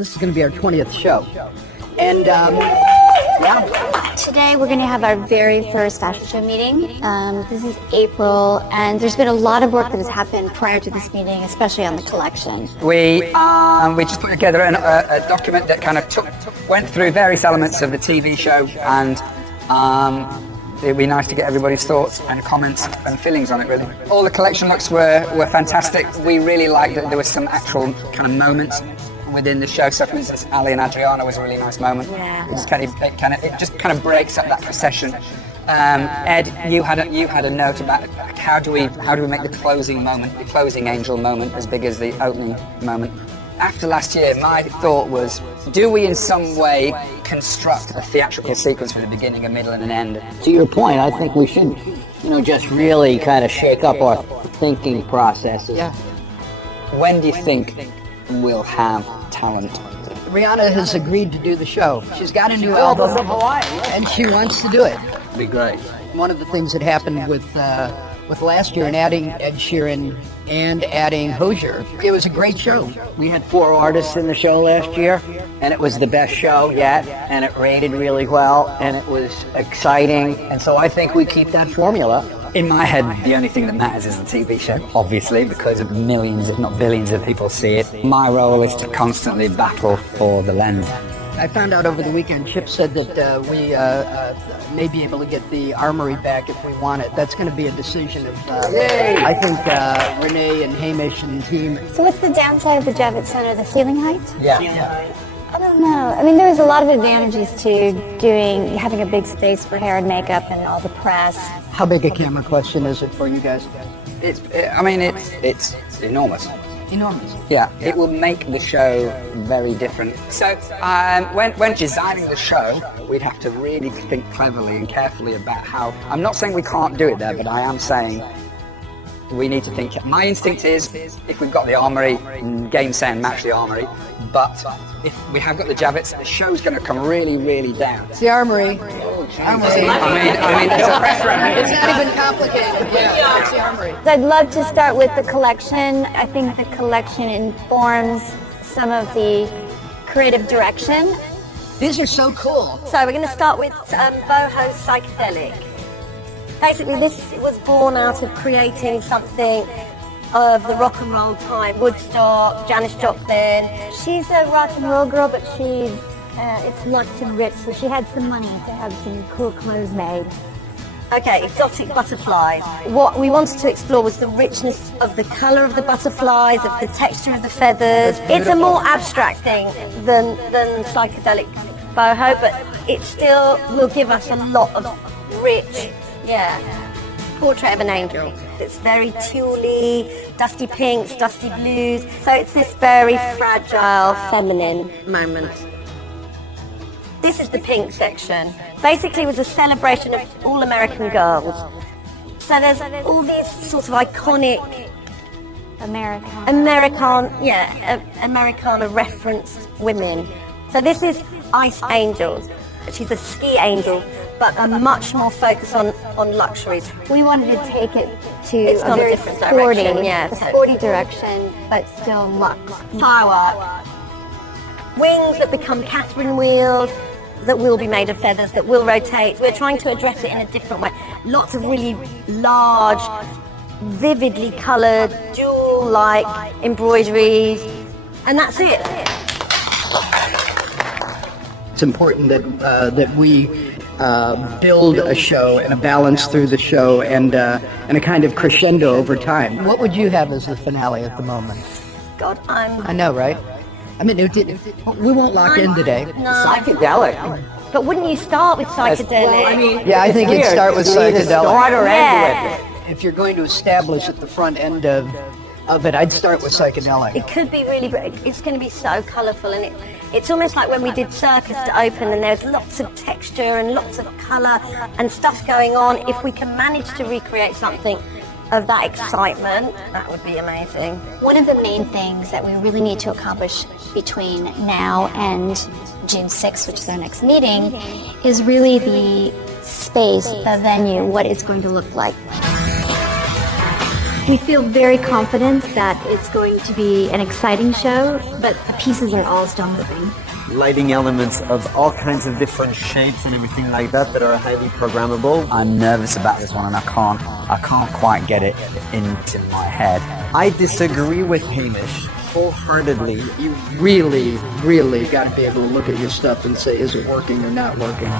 This is going to be our 20th show. And, Today we're going to have our very first fashion show meeting. This is April, and there's been a lot of work that has happened prior to this meeting, especially on the collection. We just put together a document that kind of went through various elements of the TV show, and it'd be nice to get everybody's thoughts and comments and feelings on it, really. All the collection looks were fantastic. We really liked that there was some actual kind of moments within the show. So for instance, Ali and Adriana was a really nice moment. Yeah. It just kind of breaks up that procession. Ed, you had a note about how do we make the closing moment, the closing angel moment, as big as the opening moment. After last year, my thought was, do we in some way construct a theatrical sequence with a beginning, a middle, and an end? to your point, I think we should, just really kind of shake up our thinking processes. Yeah. When do you think we'll have talent? Rihanna has agreed to do the show. She's got a new album, and she wants to do it. Be great. One of the things that happened with last year and adding Ed Sheeran and adding Hozier, it was a great show. We had 4 artists in the show last year, and it was the best show yet, and it rated really well, and it was exciting, and so I think we keep that formula. In my head, the only thing that matters is the TV show, obviously, because millions, if not billions of people see it. My role is to constantly battle for the lens. I found out over the weekend, Chip said that we may be able to get the Armory back if we want it. That's going to be a decision of, I think, Renee and Hamish and team. So what's the downside of the Javits Center? The ceiling height? Yeah. I don't know. I mean, there's a lot of advantages to having a big space for hair and makeup and all the press. How big a camera question is it for you guys? It's enormous. Enormous. Yeah, it will make the show very different. So when designing the show, we'd have to really think cleverly and carefully about how. I'm not saying we can't do it there, but I am saying we need to think. My instinct is, if we've got the Armory, game, set, and match the Armory. But if we have got the Javits, the show's going to come really, really down. It's the Armory. I mean, It's not even complicated. Yeah, it's the Armory. I'd love to start with the collection. I think the collection informs some of the creative direction. These are so cool. So we're going to start with boho psychedelic. Basically, this was born out of creating something of the rock and roll time. Woodstock, Janis Joplin. She's a rock and roll girl, but it's luxe and rich, so she had some money to have some cool clothes made. Okay, exotic butterflies. What we wanted to explore was the richness of the colour of the butterflies, of the texture of the feathers. It's a more abstract thing than psychedelic boho, but it still will give us a lot of rich, portrait of an angel. It's very tuley, dusty pinks, dusty blues. So it's this very fragile, feminine moment. This is the pink section. Basically, it was a celebration of all American girls. So there's all these sorts of iconic Americana referenced women. So this is Ice Angel. She's a ski angel, but a much more focus on luxuries. We wanted to take it to a very sporty, sporty direction, but still luxe. Firework. Wings that become Catherine wheels, that will be made of feathers, that will rotate. We're trying to address it in a different way. Lots of really large, vividly coloured, jewel-like embroideries, and that's it. It's important that we build a show and a balance through the show and a kind of crescendo over time. What would you have as the finale at the moment? God, I know, right? I mean, we won't lock in today. No. Psychedelic. But wouldn't you start with psychedelic? Yeah, I think it'd start with psychedelic. Start or end with it. If you're going to establish at the front end of it, I'd start with psychedelic. It could be really, it's going to be so colourful, and it's almost like when we did Circus to open, and there's lots of texture and lots of colour and stuff going on. If we can manage to recreate something of that excitement, that would be amazing. One of the main things that we really need to accomplish between now and June 6th, which is our next meeting, is really the space, the venue, what it's going to look like. We feel very confident that it's going to be an exciting show, but the pieces are all still moving. Lighting elements of all kinds of different shapes and everything like that are highly programmable. I'm nervous about this one, and I can't quite get it into my head. I disagree with Hamish wholeheartedly. You really got to be able to look at your stuff and say, is it working or not working?